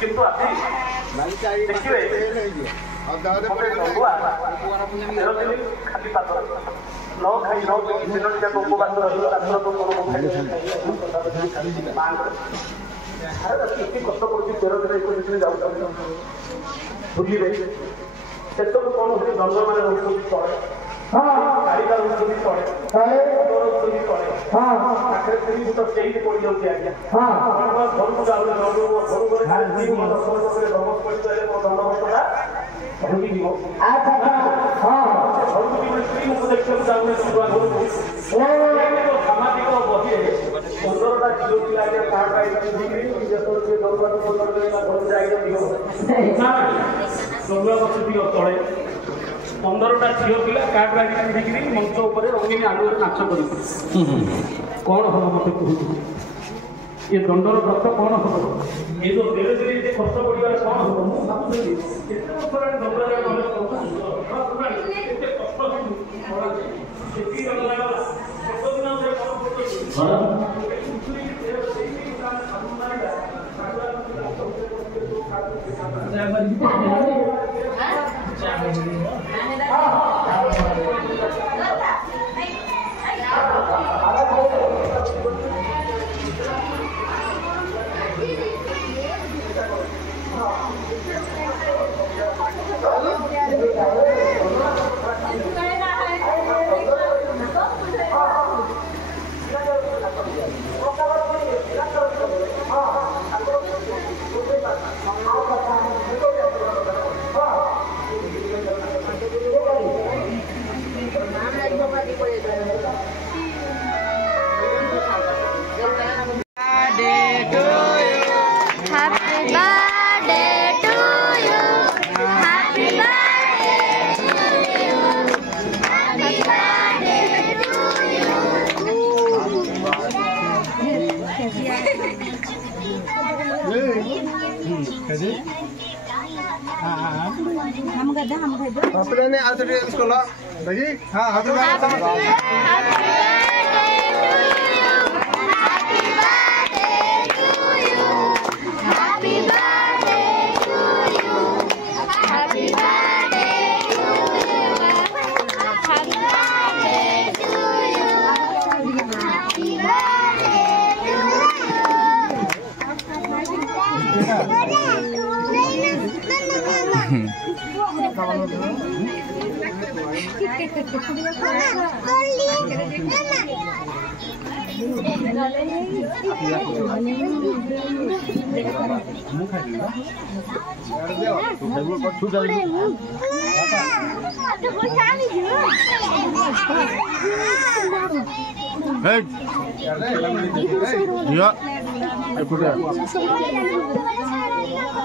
किंतु अभी देखिए खाली पात्र न खाई दिन जाक उपवास कष्ट पड़े 13 दिन 21 दिन जाऊँ बुझे से सब कौन होती जंगल मैंने रोक चले गाड़ी रोक चले रोक चले पाखे तो से पड़ जाऊँगी आज्ञा घर को जाऊँ सामाजिक बही 15टा झील पिला तले 15टा झील पिला कार्ड बाइक पिंधिकी मंच उपर रंगीन आलू नाच कर कौन हम मत कहूँ ये दंडर व्रत कौन हम ये जो धीरे धीरे खर्च पड़ा कौन हम मुझे अपने ने आज इसको ला देखिए हाँ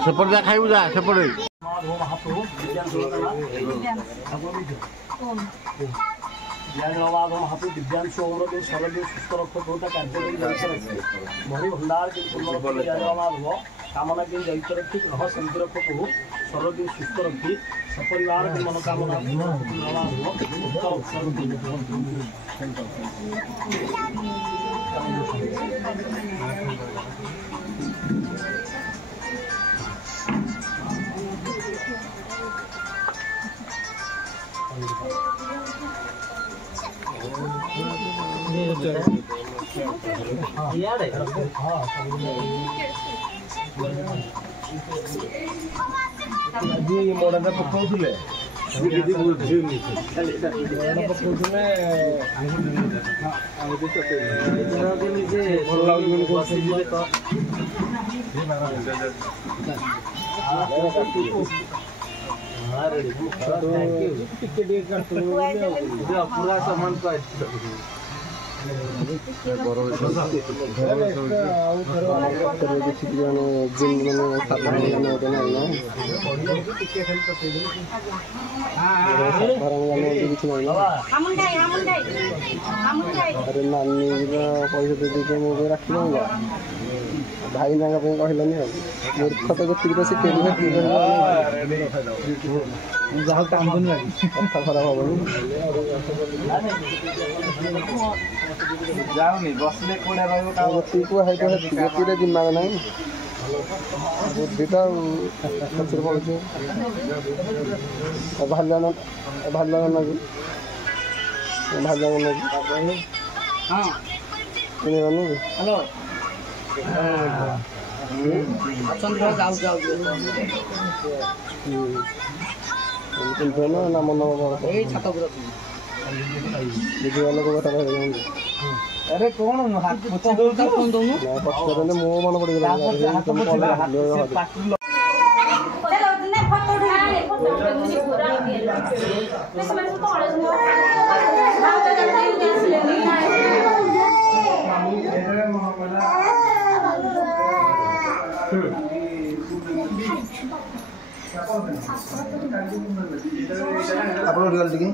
सेपटे खाइबू जा सेपटे महाप्रभु दिव्यांशु औरदेव सरदेव सुस्थ रक्षक होता कार्य मणि भंडार के माधव कामना के जैतर ठीक रह शांति रक्षक हो सरदी सुस्थ रखी सपरिवार की मनोकामना मोड़ा पकाउले पूरा सामान भाई ना कहलानी मूर्ख तो जी तो सी जहाँ कामदनी कथा खराब हम जाऊनी बसले कोड़ा रही दिमाग ना बुद्धि तो पचर पड़े भाला हेलो ना मन लोक कथा अरे कौन मो मन पड़गला ଆପଣ ଜଲ୍ଦି କି